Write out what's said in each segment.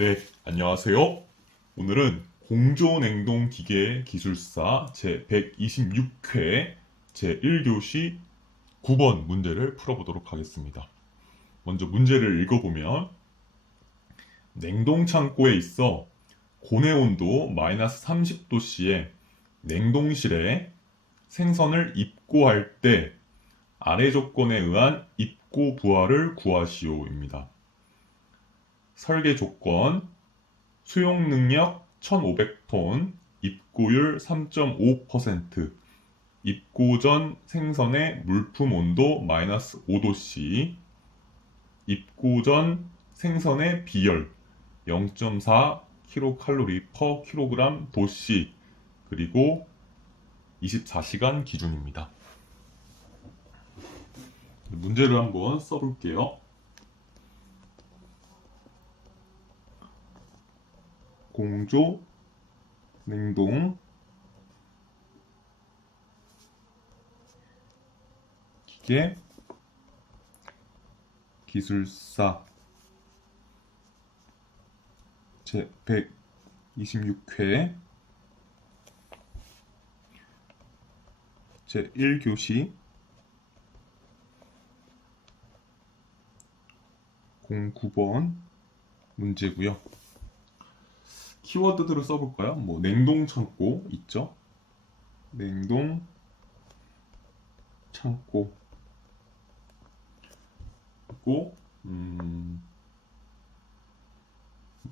네, 안녕하세요. 오늘은 공조냉동기계 기술사 제126회 제1교시 9번 문제를 풀어보도록 하겠습니다. 먼저 문제를 읽어보면 냉동창고에 있어 고내 온도 마이너스 30도씨에 냉동실에 생선을 입고할 때 아래 조건에 의한 입고 부하를 구하시오입니다. 설계 조건, 수용 능력 1500톤, 입고율 3.5%, 입고 전 생선의 물품 온도 마이너스 5도씨, 입고 전 생선의 비열 0.4 kcal per kg 도씨, 그리고 24시간 기준입니다. 문제를 한번 써볼게요. 공조 냉동 기계 기술사 제126회 제1교시 09번 문제고요. 키워드들을 써볼까요? 냉동 창고 있죠? 냉동 창고, 그리고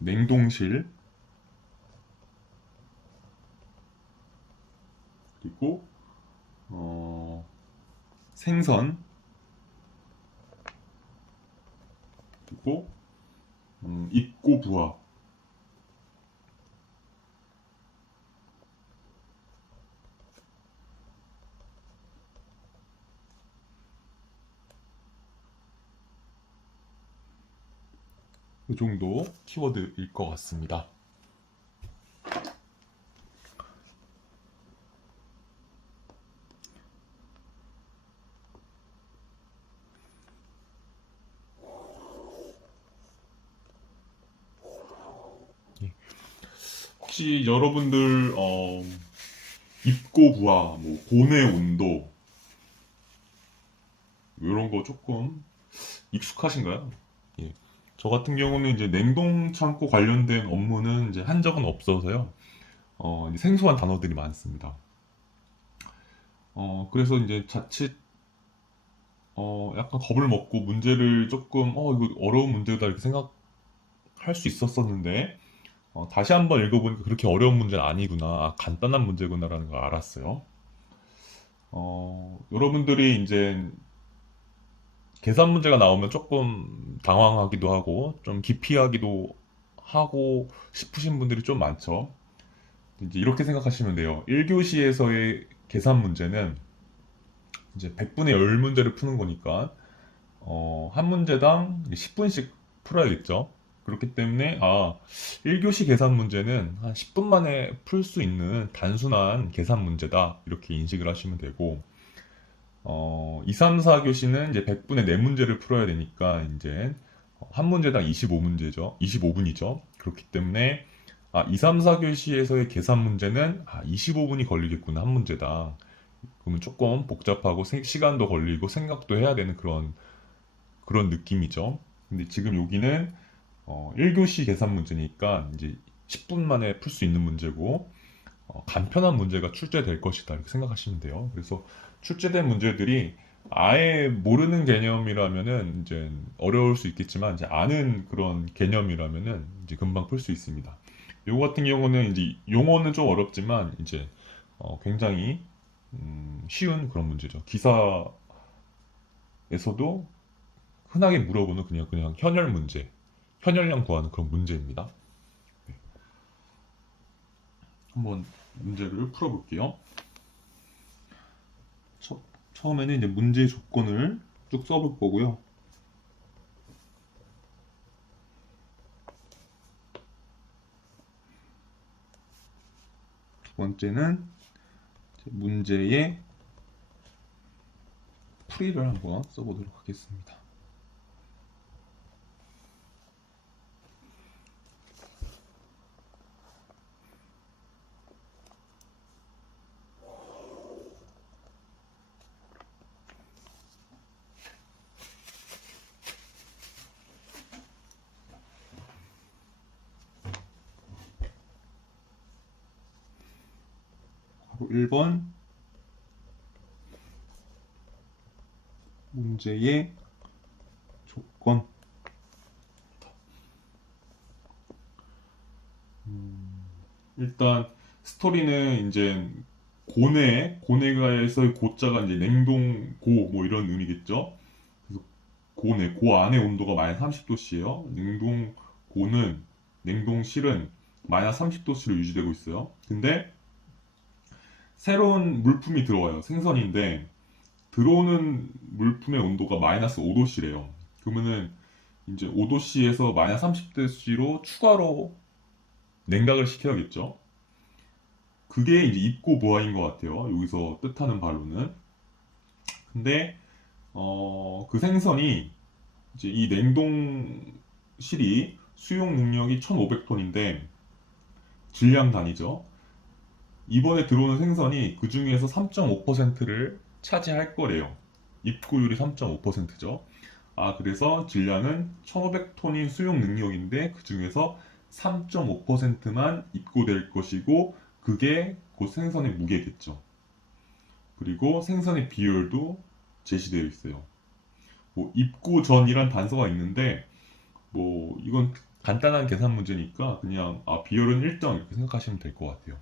냉동실, 그리고 생선, 그리고 입고 부하. 이 정도 키워드일 것 같습니다. 혹시 여러분들 입고 부하, 고내 온도 이런 거 조금 익숙하신가요? 예. 저 같은 경우는 이제 냉동 창고 관련된 업무는 이제 한 적은 없어서요. 이제 생소한 단어들이 많습니다. 그래서 이제 자칫 약간 겁을 먹고 문제를 조금 이거 어려운 문제다 이렇게 생각할 수 있었었는데 다시 한번 읽어보니까 그렇게 어려운 문제는 아니구나, 간단한 문제구나라는 걸 알았어요. 여러분들이 이제 계산 문제가 나오면 조금 당황하기도 하고 좀 기피하기도 하고 싶으신 분들이 좀 많죠. 이제 이렇게 생각하시면 돼요. 1교시에서의 계산 문제는 이제 100분의 10문제를 푸는 거니까 한 문제당 10분씩 풀어야겠죠. 그렇기 때문에 1교시 계산 문제는 한 10분 만에 풀 수 있는 단순한 계산 문제다 이렇게 인식을 하시면 되고 2, 3, 4교시는 이제 100분의 4문제를 풀어야 되니까 이제 한 문제당 25문제죠. 25분이죠. 그렇기 때문에 2, 3, 4교시에서의 계산 문제는 25분이 걸리겠구나, 한 문제당. 그러면 조금 복잡하고 시간도 걸리고 생각도 해야 되는 그런 느낌이죠. 근데 지금 여기는 1교시 계산 문제니까 이제 10분 만에 풀 수 있는 문제고 간편한 문제가 출제될 것이다 이렇게 생각하시면 돼요. 그래서 출제된 문제들이 아예 모르는 개념이라면은 이제 어려울 수 있겠지만 이제 아는 그런 개념이라면은 이제 금방 풀 수 있습니다. 요거 같은 경우는 이제 용어는 좀 어렵지만 이제 굉장히 쉬운 그런 문제죠. 기사에서도 흔하게 물어보는 그냥 현열 문제, 현열량 구하는 그런 문제입니다. 네. 한번 문제를 풀어볼게요. 처음에는 이제 문제 조건을 쭉 써볼 거고요. 두 번째는 문제의 풀이를 한번 써보도록 하겠습니다. 그리고 1번 문제의 조건. 일단 스토리는 이제 고내가에서의 고자가 이제 냉동고 뭐 이런 의미겠죠. 그래서 고 안의 온도가 마이너스 30도씨예요. 냉동실은 마이너스 30도씨로 유지되고 있어요. 근데 새로운 물품이 들어와요. 생선인데 들어오는 물품의 온도가 마이너스 5도씨래요. 그러면은 이제 5도씨에서 마이너스 30도씨로 추가로 냉각을 시켜야겠죠. 그게 이제 입고 보아인 것 같아요. 여기서 뜻하는 바로는. 근데 그 생선이 이제 이 냉동실이 수용 능력이 1,500톤인데 질량 단위죠. 이번에 들어오는 생선이 그 중에서 3.5%를 차지할 거래요. 입고율이 3.5%죠. 아, 그래서 질량은 1,500톤인 수용 능력인데 그 중에서 3.5%만 입고될 것이고 그게 곧 생선의 무게겠죠. 그리고 생선의 비율도 제시되어 있어요. 뭐 입고 전이란 단서가 있는데 뭐 이건 간단한 계산 문제니까 그냥 비율은 일정 이렇게 생각하시면 될 것 같아요.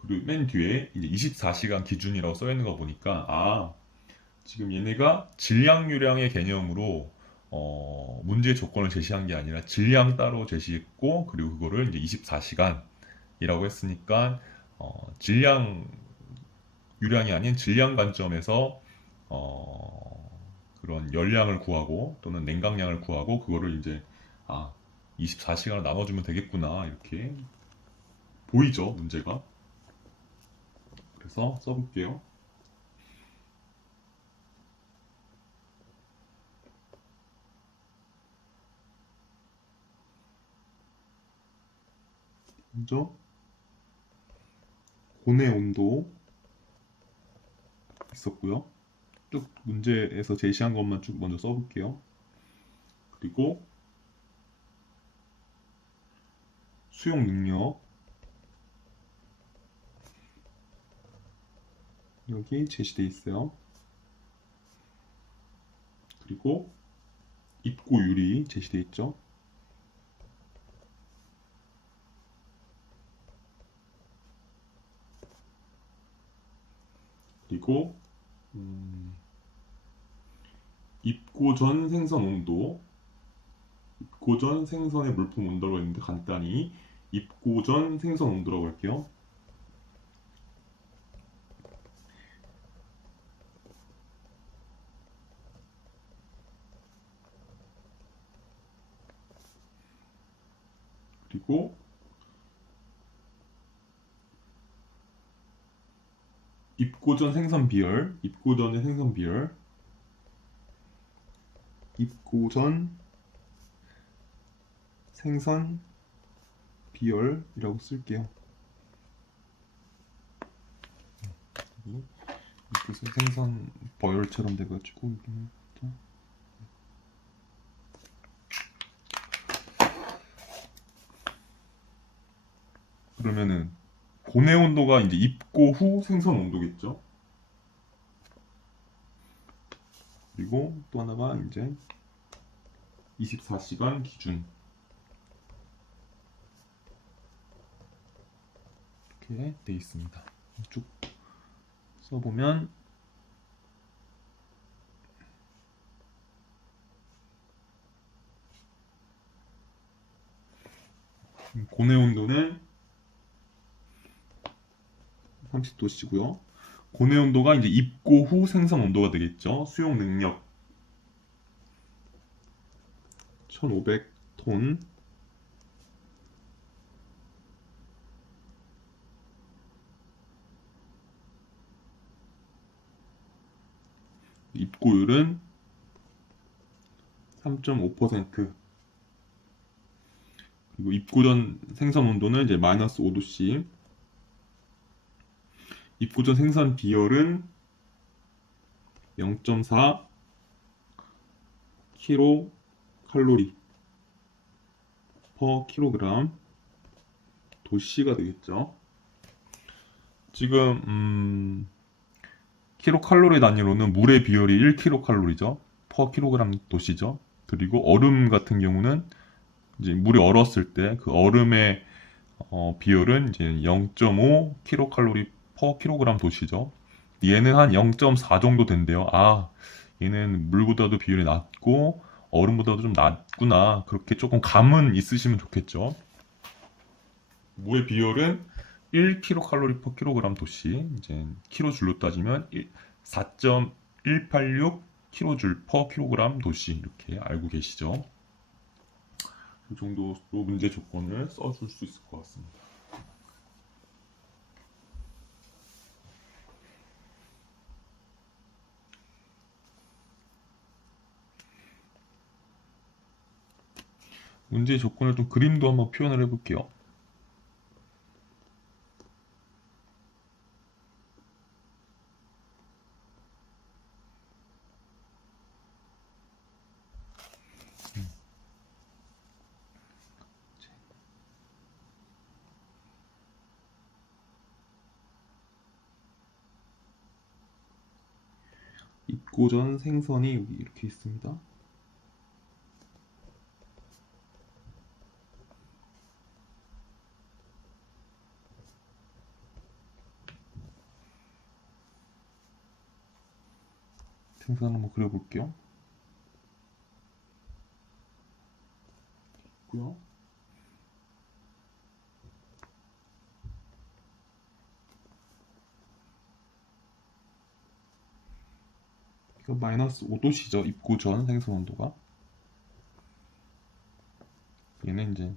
그리고 맨 뒤에 이제 24시간 기준이라고 써 있는 거 보니까 지금 얘네가 질량유량의 개념으로 문제 조건을 제시한 게 아니라 질량 따로 제시했고 그리고 그거를 이제 24시간이라고 했으니까 질량 유량이 아닌 질량 관점에서 그런 열량을 구하고 또는 냉각량을 구하고 그거를 이제 24시간을 나눠주면 되겠구나 이렇게 보이죠 문제가. 그래서 써볼게요. 먼저 고내 온도 있었고요. 쭉 문제에서 제시한 것만 쭉 먼저 써볼게요. 그리고 수용 능력 여기 제시돼 있어요. 그리고 입고율이 제시돼 있죠. 그리고 입고 전 생선 온도, 입고 전 생선의 물품 온도로 했는데 간단히 입고 전 생선 온도라고 할게요. 그리고 입고 전 생선 비율, 입고 전의 생선 비율, 입고 전 생선 비율이라고 쓸게요. 입고 생선 버열처럼 돼가지고 그러면은 고내 온도가 이제 입고 후 생선 온도겠죠. 그리고 또 하나가 이제 24시간 기준 이렇게 돼 있습니다. 쭉 써보면 고내 온도는 30도씨고요. 고내 온도가 이제 입고 후 생성 온도가 되겠죠. 수용 능력 1,500톤 입고율은 3.5% 그리고 입고 전 생산 온도는 이제 마이너스 5도씨 입고 전 생산 비율은 0.4 킬로칼로리 per 킬로그램 도씨가 되겠죠. 지금 킬로칼로리 단위로는 물의 비율이 1kcal죠. per kg 도시죠. 그리고 얼음 같은 경우는 이제 물이 얼었을 때 그 얼음의 비율은 이제 0.5kcal per kg 도시죠. 얘는 한 0.4 정도 된대요. 아, 얘는 물보다도 비율이 낮고 얼음보다도 좀 낮구나. 그렇게 조금 감은 있으시면 좋겠죠. 무의 비율은 1kcal per kg 도시, 이제 킬로줄로 따지면 4.186 킬로줄 per kg 도시 이렇게 알고 계시죠? 이 정도로 문제 조건을 써줄 수 있을 것 같습니다. 문제 조건을 좀 그림도 한번 표현을 해볼게요. 입고전 생선이 여기 이렇게 있습니다. 생선 한번 그려볼게요. 있고요. 이거 마이너스 5도씨죠. 입고 전 생선 온도가. 얘는 이제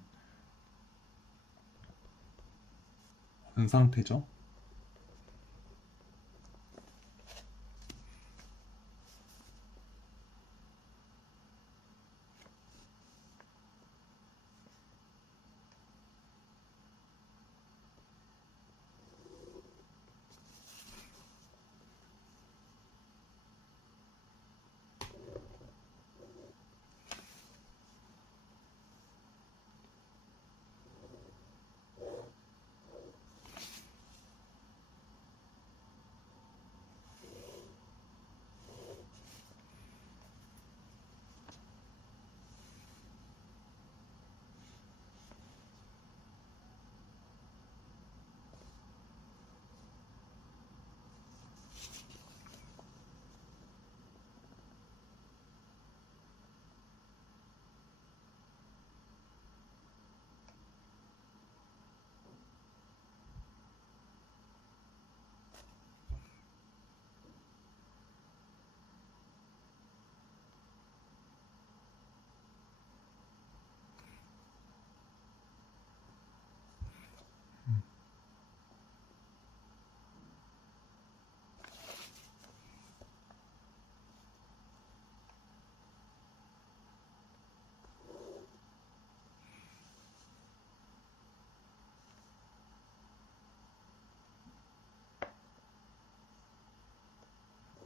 원 상태죠.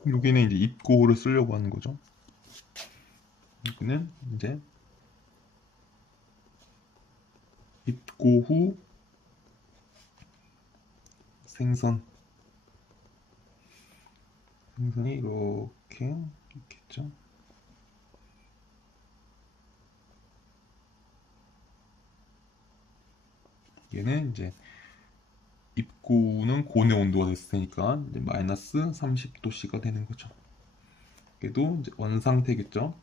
여기는 이제 입고를 쓰려고 하는 거죠. 여기는 이제 입고 후 생선이 이렇게 있겠죠. 얘는 이제 입고는 고온의 온도가 됐을 테니까 이제 마이너스 30도씨가 되는 거죠. 얘도 이제 원 상태겠죠.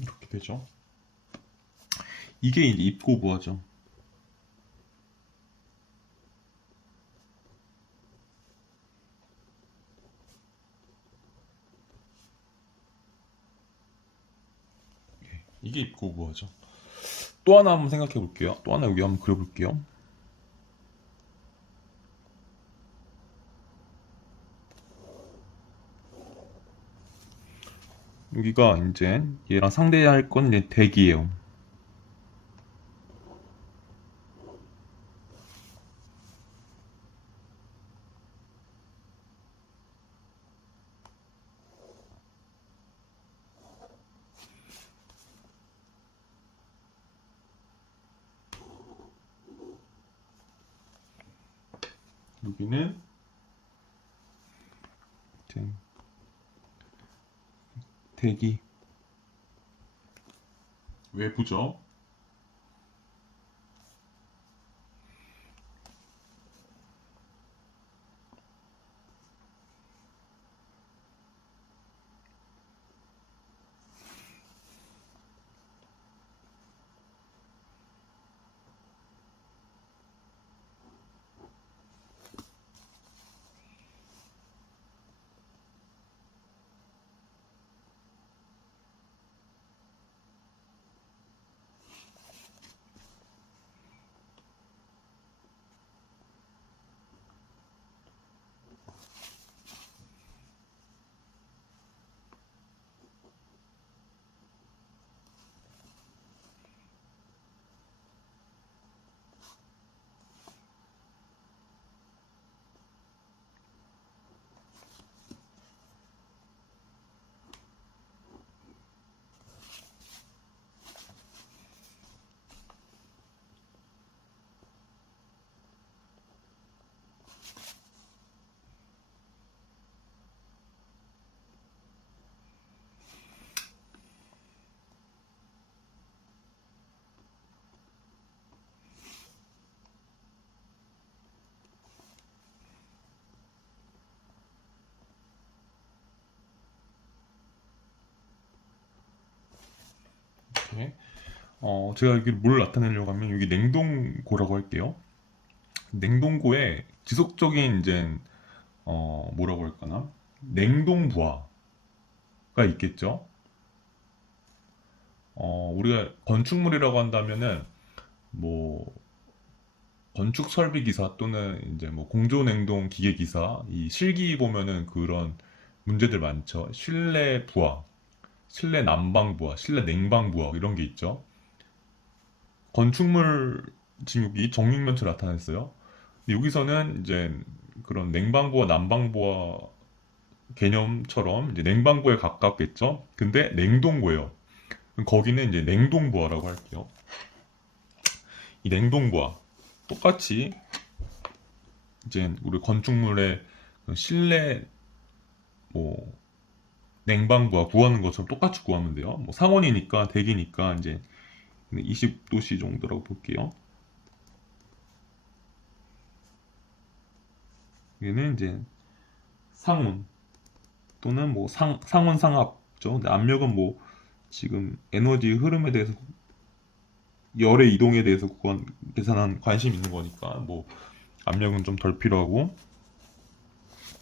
이렇게 되죠. 이게 이제 입고부하죠. 이게 입고부하죠. 또 하나 한번 생각해 볼게요. 또 하나 여기 한번 그려볼게요. 여기가 이제 얘랑 상대할 건 이제 대기예요. 여기는 이제 대기 외부죠. 이렇게. 제가 여기 뭘 나타내려고 하면 여기 냉동고라고 할게요. 냉동고에 지속적인 이제 뭐라고 할까나 냉동부하가 있겠죠. 우리가 건축물이라고 한다면은 뭐 건축 설비 기사 또는 이제 뭐 공조 냉동 기계 기사 이 실기 보면은 그런 문제들 많죠. 실내 부하, 실내 난방 부하, 실내 냉방 부하 이런 게 있죠. 건축물 지금 여기 정육면체 나타냈어요. 근데 여기서는 이제 그런 냉방부와 난방부와 개념처럼 이제 냉방부에 가깝겠죠. 근데 냉동고예요. 그럼 거기는 이제 냉동부하라고 할게요. 이 냉동부하 똑같이 이제 우리 건축물의 그 실내 뭐 냉방부하 구하는 것처럼 똑같이 구하면 돼요. 뭐 상온이니까 대기니까 이제 20도씨 정도라고 볼게요. 얘는 이제 상온 또는 뭐 상온 상압죠. 근데 압력은 뭐 지금 에너지 흐름에 대해서 열의 이동에 대해서 계산한 관심 있는 거니까 뭐 압력은 좀 덜 필요하고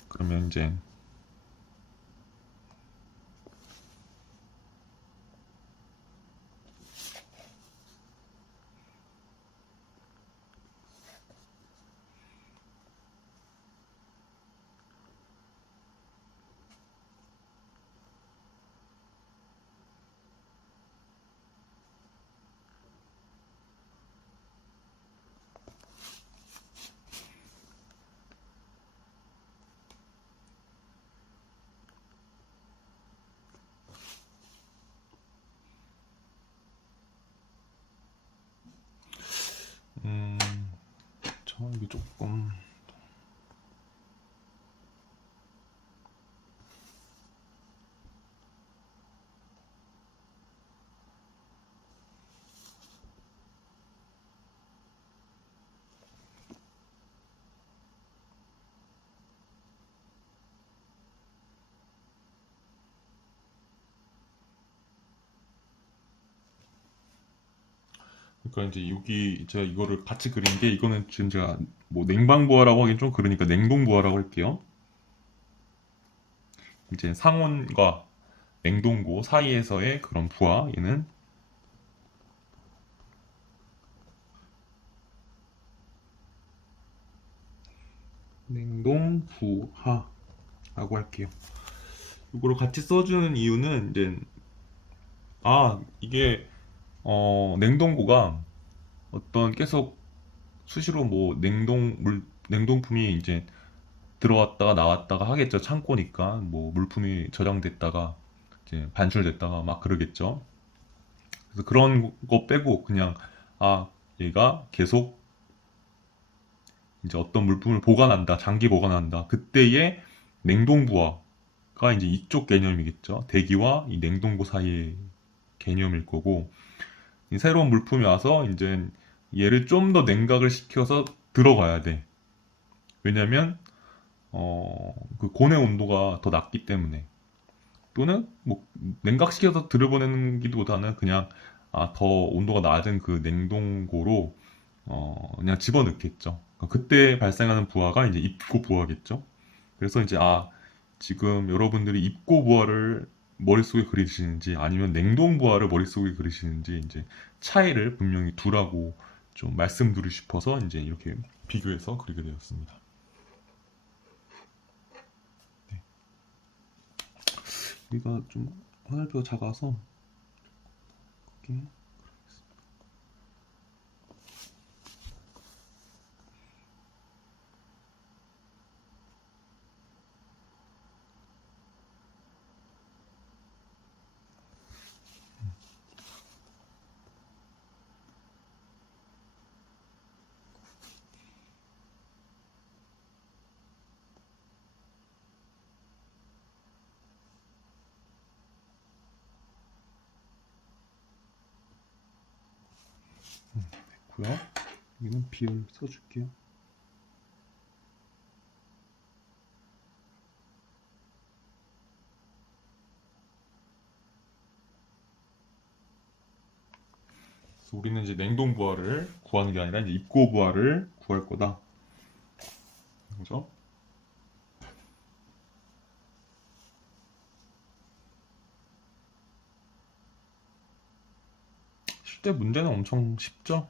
그러면 이제 음, 저 이게 조금 그러니까 이제 여기 제가 이거를 같이 그린 게 이거는 지금 제가 뭐 냉방부하라고 하긴 좀 그러니까 냉동부하라고 할게요. 이제 상온과 냉동고 사이에서의 그런 부하 얘는 냉동부하라고 할게요. 이거를 같이 써주는 이유는 이제 이게 냉동고가 어떤 계속 수시로 뭐 냉동품이 이제 들어왔다가 나왔다가 하겠죠. 창고니까 뭐 물품이 저장됐다가 이제 반출됐다가 막 그러겠죠. 그래서 그런 거 빼고 그냥 얘가 계속 이제 어떤 물품을 보관한다, 장기 보관한다. 그때의 냉동부화가 이제 이쪽 개념이겠죠. 대기와 이 냉동고 사이의 개념일 거고 이 새로운 물품이 와서 이제 얘를 좀 더 냉각을 시켜서 들어가야 돼. 왜냐면 그 고내 온도가 더 낮기 때문에 또는 뭐 냉각시켜서 들여보내는 기보다는 그냥 더 온도가 낮은 그 냉동고로 그냥 집어넣겠죠. 그러니까 그때 발생하는 부하가 이제 입고 부하겠죠. 그래서 이제 지금 여러분들이 입고 부하를 머릿속에 그리시는지 아니면 냉동 부하를 머릿속에 그리시는지 이제 차이를 분명히 두라고 좀 말씀드리고 싶어서 이제 이렇게 비교해서 그리게 되었습니다. 네. 우리가 좀 화살표가 작아서 이렇게 됐고요. 여기는 비율 써줄게요. 그래서 우리는 이제 냉동 부하를 구하는 게 아니라 이제 입고 부하를 구할 거다. 그죠? 실제 문제는 엄청 쉽죠?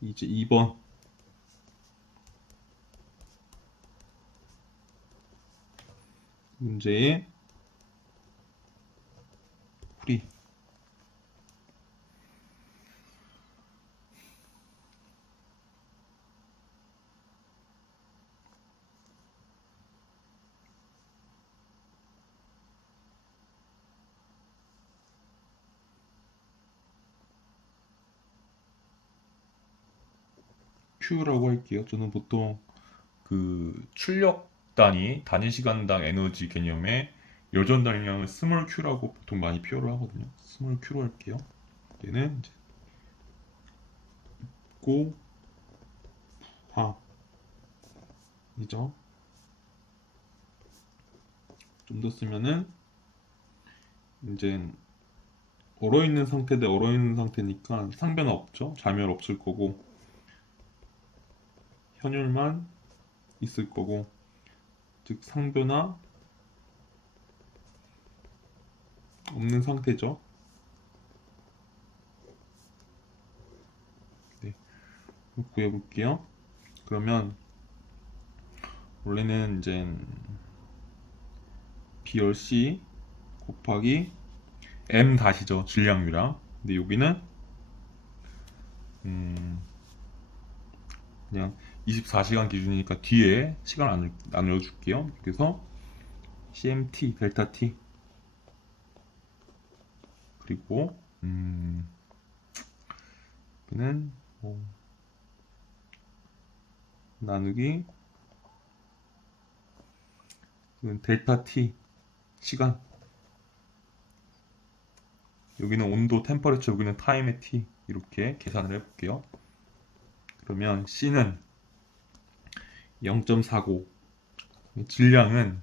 이제 2번 문제의 풀이. Q라고 할게요. 저는 보통 그 출력 단위 시간당 에너지 개념에 여전 단위량을 스몰 Q라고 보통 많이 표현을 하거든요. 스몰 Q로 할게요. 얘는 이제 고, 하, 이죠. 좀 더 쓰면은 이제 얼어있는 상태 대 얼어있는 상태니까 상변은 없죠. 자멸 없을 거고 현율만 있을 거고 즉 상변화 없는 상태죠. 네, 구해볼게요. 그러면 원래는 이제 BRC 곱하기 M 다시죠. 질량유랑. 근데 여기는 그냥 24시간 기준이니까 뒤에 시간 안 나눠줄게요. 그래서 CMT 델타 T 그리고 여기는 뭐 나누기 델타 T 시간 여기는 온도, 템퍼레처, 여기는 타임의 t 이렇게 계산을 해볼게요. 그러면 C는 0.49, 질량은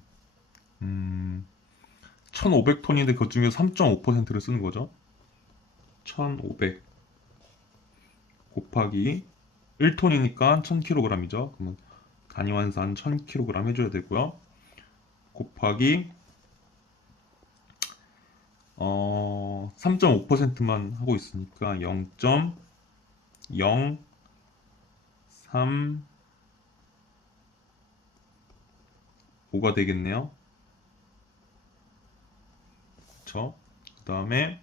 1500톤인데 그 중에서 3.5%를 쓰는 거죠. 1500 곱하기 1톤이니까 1000kg이죠. 그러면 단위환산 1000kg 해줘야 되고요. 곱하기 3.5%만 하고 있으니까 0.035가 되겠네요. 그쵸? 그 다음에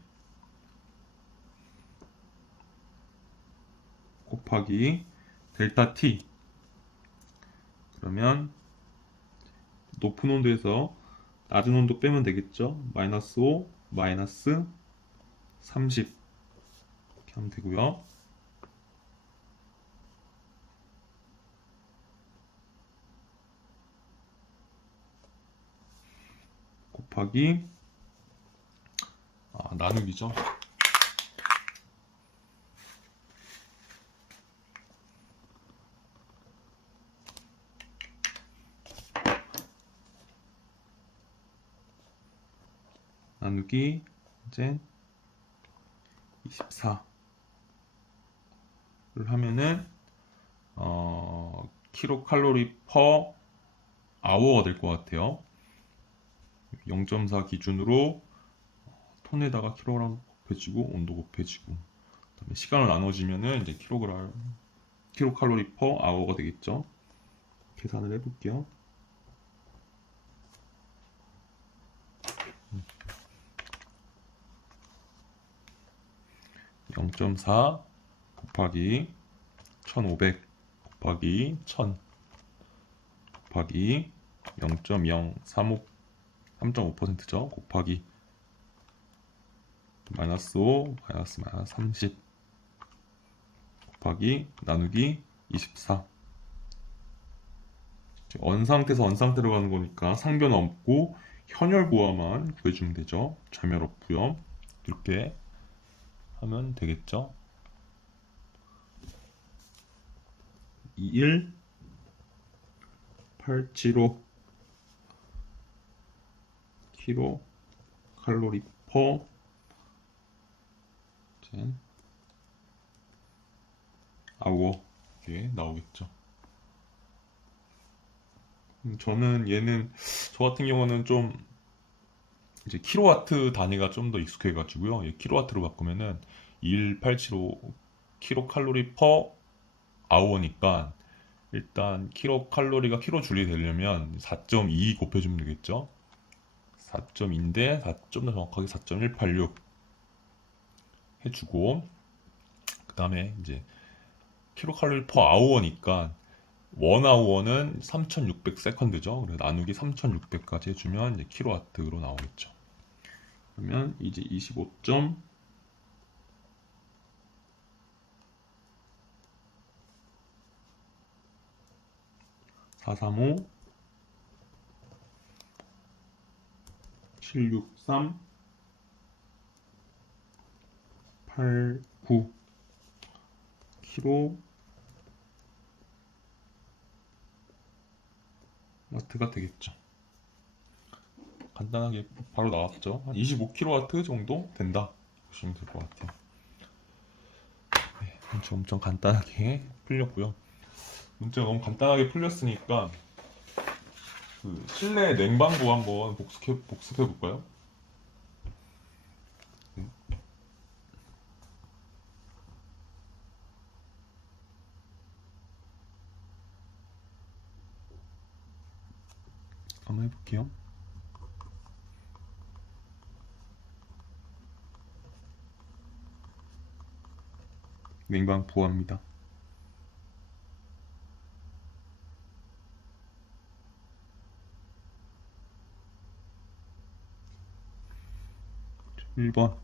곱하기 델타 T. 그러면 높은 온도에서 낮은 온도 빼면 되겠죠? 마이너스 5, 마이너스 30 이렇게 하면 되고요. 곱하기 나누기죠. 나누기 이제 24를 하면은 킬로칼로리 퍼 아워가 될 것 같아요. 0.4 기준으로 톤에다가 킬로그램 곱해지고 온도 곱해지고 그다음에 시간을 나눠지면은 이제 킬로칼로리 퍼 아워가 되겠죠. 계산을 해볼게요. 0.4 곱하기 1500 곱하기 1000 곱하기 0.035 3.5%죠. 곱하기 마이너스 5 마이너스 30 곱하기 나누기 24. 언 상태에서 언 상태로 가는 거니까 상변 없고 현열 보화만 구해주면 되죠. 점열 없고요. 이렇게 하면 되겠죠. 21 875 킬로 칼로리 퍼 아워 이게 나오겠죠. 저는 얘는 저 같은 경우는 좀 이제 킬로와트 단위가 좀 더 익숙해가지고요. 킬로와트로 바꾸면은 1875 킬로칼로리 퍼 아워니까 일단 킬로칼로리가 킬로줄이 되려면 4.2 곱해주면 되겠죠. 4.2인데 좀 더 정확하게 4.186 해주고 그 다음에 이제 킬로칼로리 퍼 아워니까 원 아워는 3600 세컨드죠. 그래서 나누기 3600까지 해주면 이제 킬로와트로 나오겠죠. 그러면 이제 25점 435 763 89 킬로 와트가 되겠죠. 간단하게 바로 나왔죠. 한 25kW 정도 된다 보시면 될 것 같아요. 네, 엄청 간단하게 풀렸고요. 문제가 너무 간단하게 풀렸으니까 그 실내 냉방부 한번 복습해 볼까요? 네. 한번 해볼게요. 냉방부합니다. 1번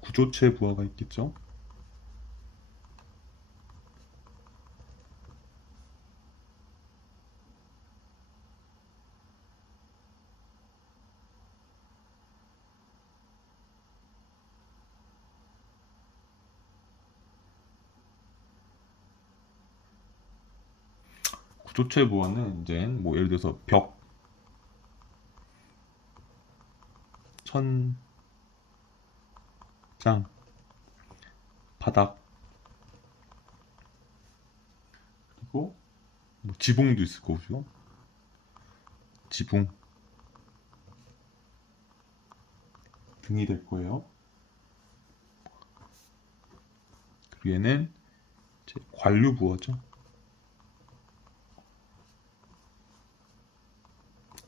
구조체 부하가 있겠죠. 부조체 부호는 이제 뭐 예를 들어서 벽, 천, 장, 바닥, 그리고 뭐 지붕도 있을 거고요. 지붕 등이 될 거예요. 그리고 얘는 이제 관류 부호죠.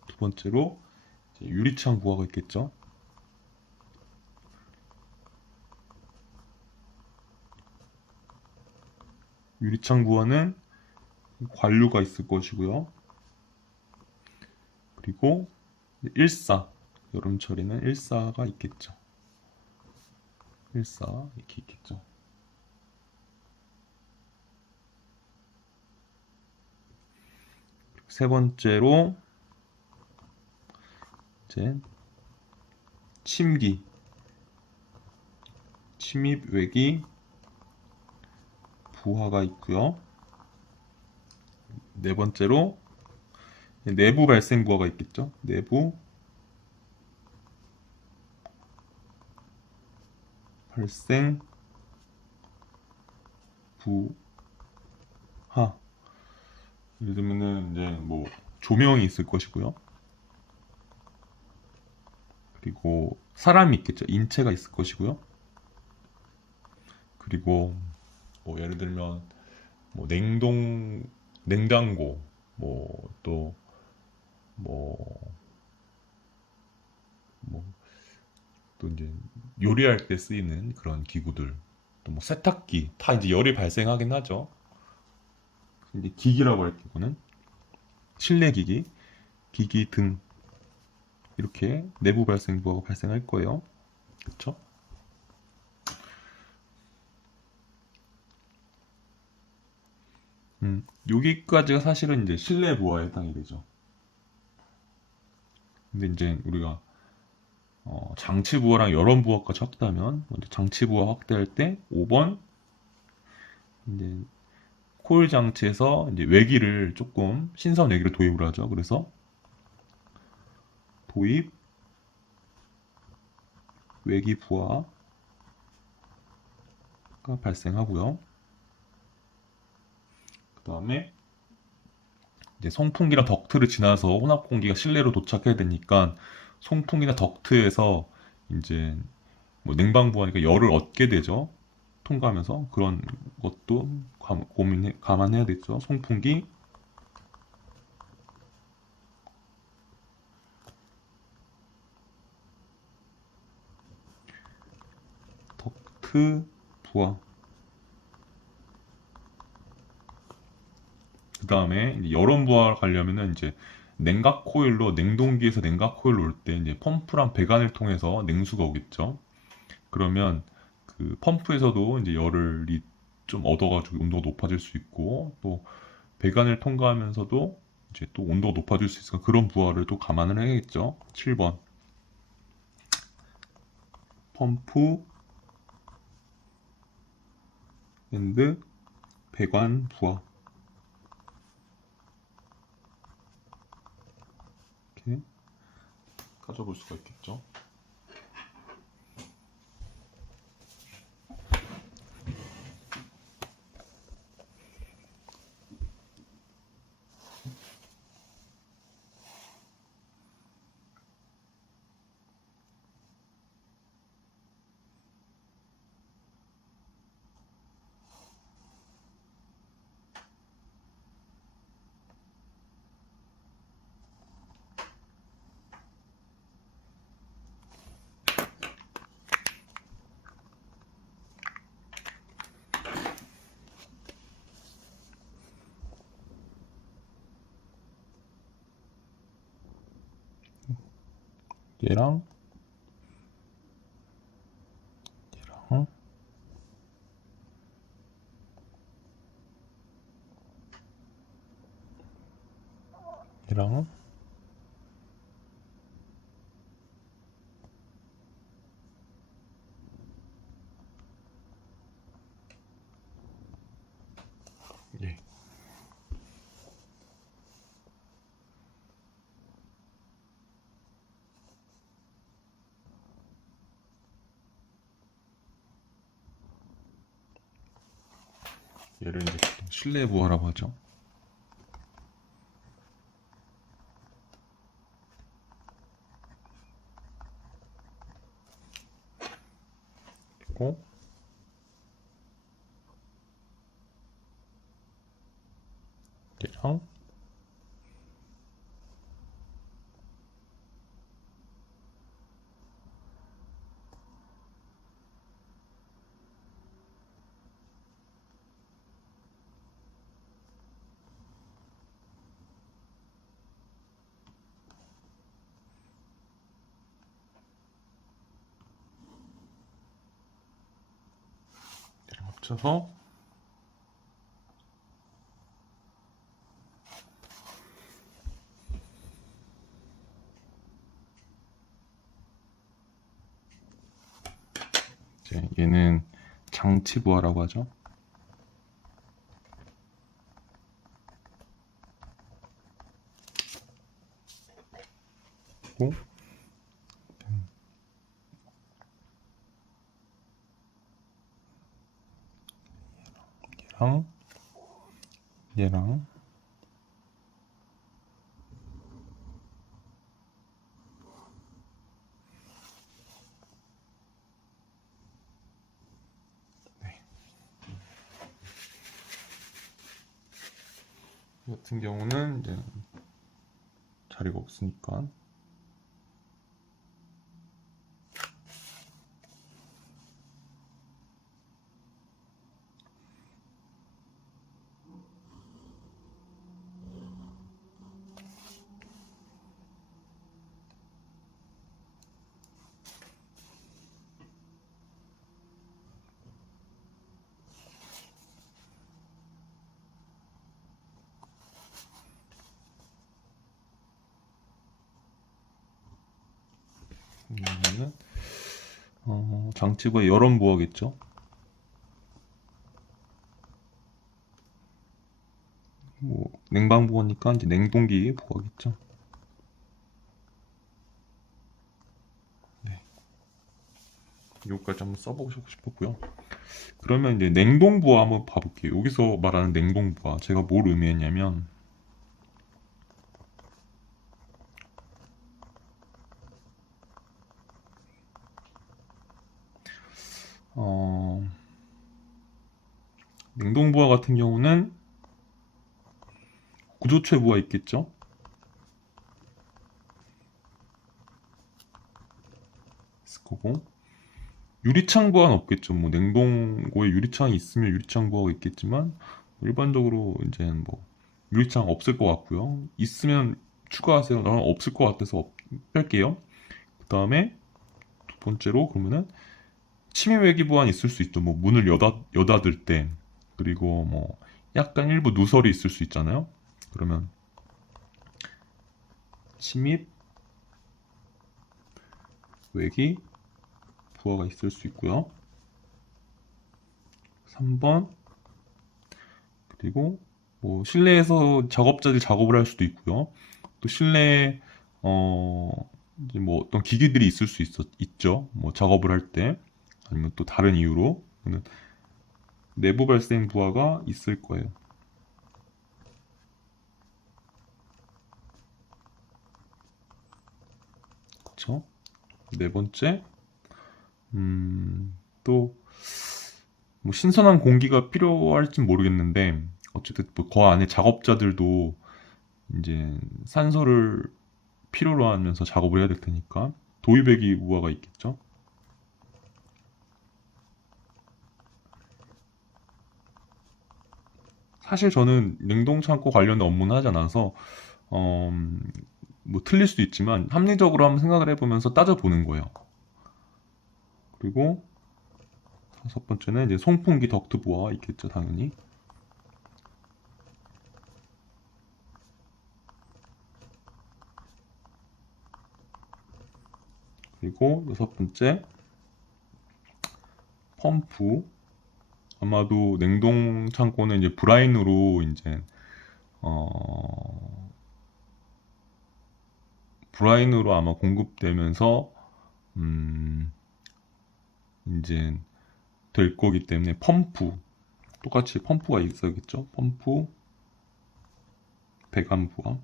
두 번째로 이제 유리창 부호가 있겠죠. 유리창 부호는 관류가 있을 것이고요. 그리고 일사, 여름철에는 일사가 있겠죠. 일사 이렇게 있겠죠. 세 번째로 이제 침기, 침입, 외기, 부하가 있고요. 네 번째로 내부 발생 부하가 있겠죠. 내부 발생 부하. 예를 들면은 이제 뭐 조명이 있을 것이고요. 그리고 사람이 있겠죠. 인체가 있을 것이고요. 그리고 뭐 예를 들면 뭐 냉장고, 뭐 또 뭐 뭐 또 이제 요리할 때 쓰이는 그런 기구들, 또 뭐 세탁기 다 이제 열이 발생하긴 하죠. 이제 기기라고 할 경우는 실내 기기, 기기 등 이렇게 내부 발생 부하가 발생할 거예요. 그렇죠? 여기까지가 사실은 이제 실내 부하에 해당이 되죠. 근데 이제 우리가 장치 부하랑 여론 부하까지 확대하면 먼저 장치 부하 확대할 때 5번 이제 코일 장치에서 이제 외기를 조금 신선 외기를 도입을 하죠. 그래서 도입 외기 부하가 발생하고요. 그 다음에 이제 송풍기랑 덕트를 지나서 혼합 공기가 실내로 도착해야 되니까 송풍기나 덕트에서 이제 뭐 냉방부하니까 열을 얻게 되죠. 통과하면서 그런 것도 감안해야 되죠. 송풍기, 덕트 부하. 그 다음에 여론 부하를 가려면은 이제 냉각 코일로 냉동기에서 냉각 코일로 올 때 이제 펌프랑 배관을 통해서 냉수가 오겠죠. 그러면 그 펌프에서도 이제 열을 좀 얻어가지고 온도가 높아질 수 있고 또 배관을 통과하면서도 이제 또 온도가 높아질 수 있으니까 그런 부하를 또 감안을 해야겠죠. 7번 펌프 앤드 배관 부하 이렇게 가져볼 수가 있겠죠. 얘랑 얘랑 얘랑 예. 얘를 이제 실내 부하라고 하죠. 그리고 얘랑 합쳐서 이제 얘는 장치 부하라고 하죠. 그리고 얘랑 얘랑 이 같은 경우는 이제 자리가 없으니까 그러면은 장치부의 여론 부하겠죠. 뭐 냉방 부하니까 이제 냉동기 부하겠죠. 네, 이거까지 한번 써보고 싶었고요. 그러면 이제 냉동 부하 한번 봐볼게요. 여기서 말하는 냉동 부하 제가 뭘 의미했냐면 어, 냉동 부하 같은 경우는 구조체 부하 있겠죠. 있을 거고 유리창 부하는 없겠죠. 뭐 냉동고에 유리창이 있으면 유리창 부하가 있겠지만 일반적으로 이제 뭐 유리창 없을 것 같고요. 있으면 추가하세요. 나는 없을 것 같아서 뺄게요. 그 다음에 두 번째로 그러면은 침해 외기 보안 있을 수 있죠. 뭐 문을 여닫을 때 그리고 뭐 약간 일부 누설이 있을 수 있잖아요. 그러면 침입 외기 부하가 있을 수 있고요. 3번 그리고 뭐 실내에서 작업자들이 작업을 할 수도 있고요. 또 실내에 어 이제 뭐 어떤 기기들이 있을 수 있죠. 뭐 작업을 할 때 아니면 또 다른 이유로 내부 발생 부하가 있을 거예요. 그렇죠? 네 번째, 또 뭐 신선한 공기가 필요할진 모르겠는데 어쨌든 뭐그 안에 작업자들도 이제 산소를 필요로 하면서 작업을 해야 될 테니까 도유배기 우화가 있겠죠. 사실 저는 냉동 창고 관련된 업무는 하지 않아서 어, 뭐 틀릴 수도 있지만 합리적으로 한번 생각을 해보면서 따져보는 거예요. 그리고 다섯 번째는 이제 송풍기 덕트 부하가 있겠죠, 당연히. 그리고 여섯 번째 펌프. 아마도 냉동 창고는 이제 브라인으로 이제 어 브라인으로 아마 공급되면서 이제 될 거기 때문에 펌프 똑같이 펌프가 있어야겠죠. 펌프, 배관부하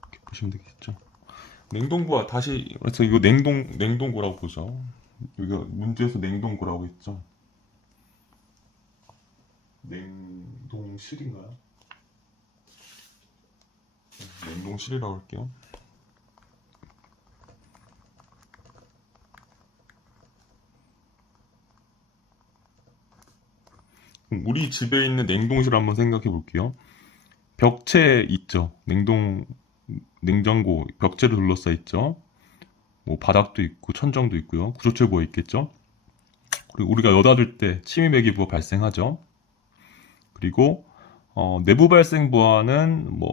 이렇게 보시면 되겠죠. 냉동부하 다시 그래서 이거 냉동고라고 보죠. 여기가 문제에서 냉동고라고 했죠. 냉동실인가요? 냉동실이라고 할게요. 우리 집에 있는 냉동실 한번 생각해 볼게요. 벽체 있죠. 냉장고 벽체로 둘러싸여 있죠. 뭐 바닥도 있고 천정도 있고요. 구조체 부어 있겠죠. 그리고 우리가 여닫을 때 침입외기 부하 발생하죠. 그리고 내부 발생 부하는 뭐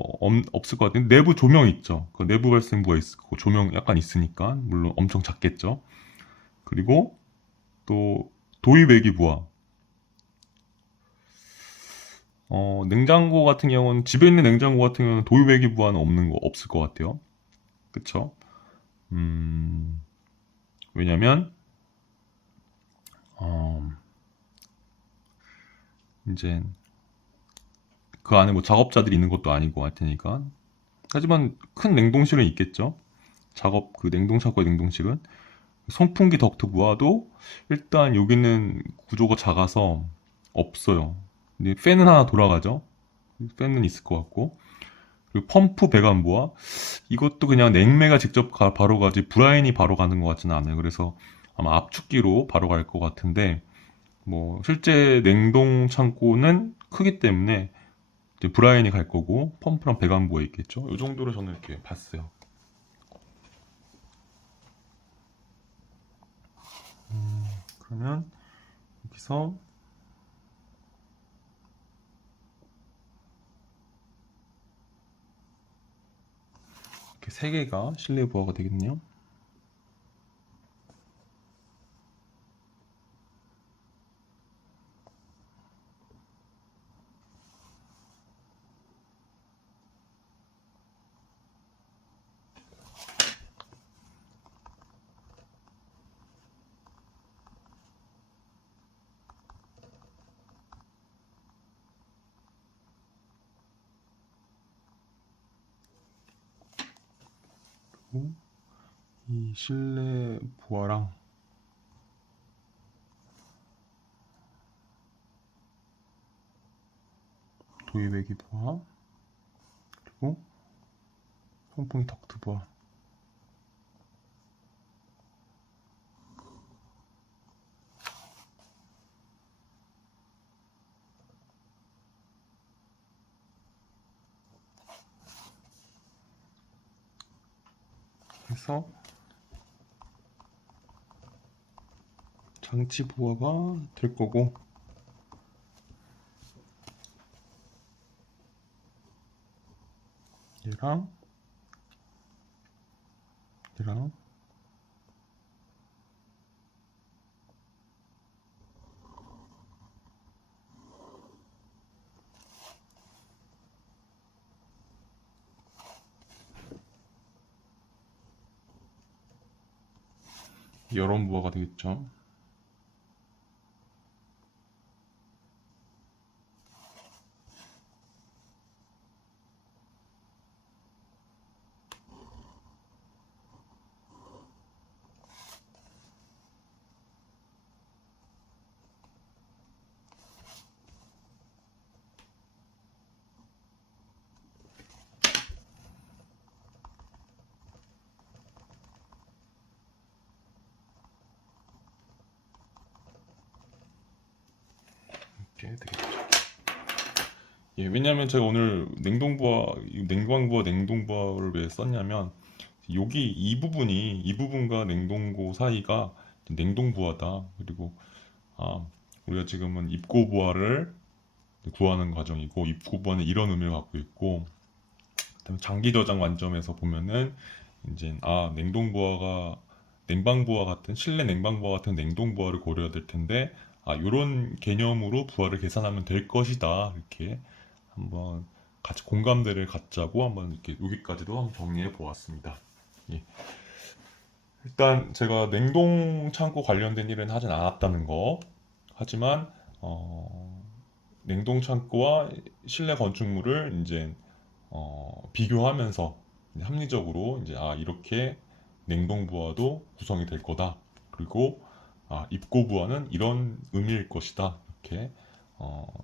없을 것 같은데 내부 조명 있죠. 그 내부 발생 부하 있고 조명 약간 있으니까 물론 엄청 작겠죠. 그리고 또 도입 외기 부하. 냉장고 같은 경우는 집에 있는 냉장고 같은 경우는 도입 외기 부하는 없을 것 같아요. 그쵸? 왜냐면 어, 이제 그 안에 뭐 작업자들이 있는 것도 아니고 할 테니까. 하지만 큰 냉동실은 있겠죠. 그 냉동창고의 냉동실은 선풍기 덕트 부하도 일단 여기는 구조가 작아서 없어요. 근데 팬은 하나 돌아가죠. 팬은 있을 것 같고. 그리고 펌프 배관 부하 이것도 그냥 냉매가 직접 바로 가지 브라인이 바로 가는 것 같지는 않아요. 그래서 아마 압축기로 바로 갈 것 같은데 뭐 실제 냉동 창고는 크기 때문에 이제 브라인이 갈 거고 펌프랑 배관 부하 있겠죠. 이 정도로 저는 이렇게 봤어요. 그러면 여기서 이렇게 세 개가 실내 부하가 되겠네요. 그리고 이 실내 부하랑 도입외기 부하 그리고 선풍기 덕트 부하 해서 장치 부하가 될 거고 얘랑 이런 부하가 되겠죠. 이렇게 되겠죠. 예, 왜냐면 제가 오늘 냉방부와 냉동부하를 왜 썼냐면 여기 이 부분과 냉동고 사이가 냉동부하다. 그리고 우리가 지금은 입고부하를 구하는 과정이고 입고부하는 이런 의미를 갖고 있고 그다음에 장기 저장 관점에서 보면은 이제 냉방부하 같은 실내 냉방부하 같은 냉동부하를 고려해야 될 텐데 요런 개념으로 부하를 계산하면 될 것이다. 이렇게 한번 같이 공감대를 갖자고 한번 이렇게 여기까지도 한번 정리해 보았습니다. 예. 일단 제가 냉동 창고 관련된 일은 하진 않았다는 거 하지만 냉동 창고와 실내 건축물을 이제 비교하면서 이제 합리적으로 이제 이렇게 냉동 부화도 구성이 될 거다. 그리고 입고 부화는 이런 의미일 것이다. 이렇게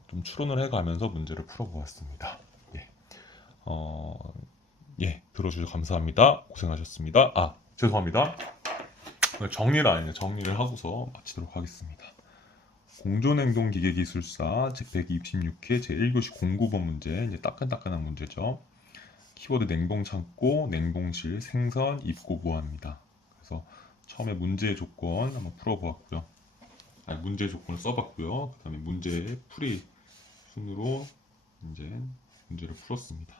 좀 추론을 해가면서 문제를 풀어보았습니다. 예. 예, 들어주셔서 감사합니다. 고생하셨습니다. 죄송합니다. 정리를 안 했네요. 정리를 하고서 마치도록 하겠습니다. 공조냉동기계기술사 제126회 제1교시 공구번 문제, 이제 따끈따끈한 문제죠. 키워드 냉동창고, 냉동실, 생선, 입고 보합니다. 그래서 처음에 문제의 조건 한번 풀어보았고요. 문제의 조건을 써봤고요. 그 다음에 문제의 풀이 순으로 이제 문제를 풀었습니다.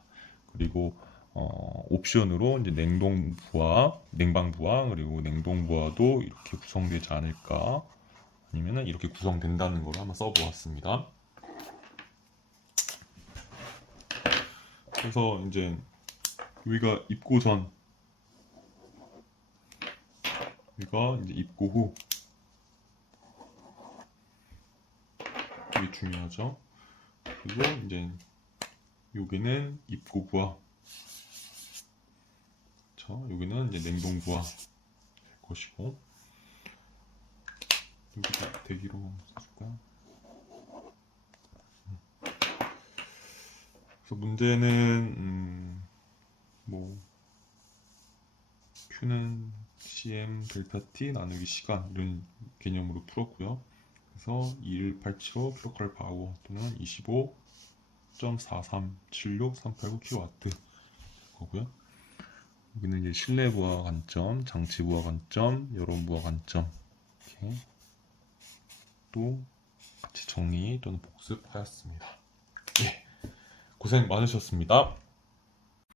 그리고 옵션으로 이제 냉동 부화, 냉방 부화, 그리고 냉동 부화도 이렇게 구성되지 않을까, 아니면은 이렇게 구성된다는 걸 한번 써보았습니다. 그래서 이제 여기가 입고 전, 여기가 이제 입고 후, 이게 중요하죠. 그리고 이제 여기는 입고 부화, 여기는 이제 냉동 부화 될 것이고, 여기다 대기로 써줄까요? 그래서 문제는 뭐 Q는 CM 델타 T 나누기 시간 이런 개념으로 풀었고요. 그래서 2187호 킬로칼 파워 또는 25.4376389 킬로와트 거고요. 여기는 이제 실내 부하 관점, 장치 부하 관점, 여론 부하 관점 이렇게 또 같이 정리 또는 복습하였습니다. 예, 고생 많으셨습니다.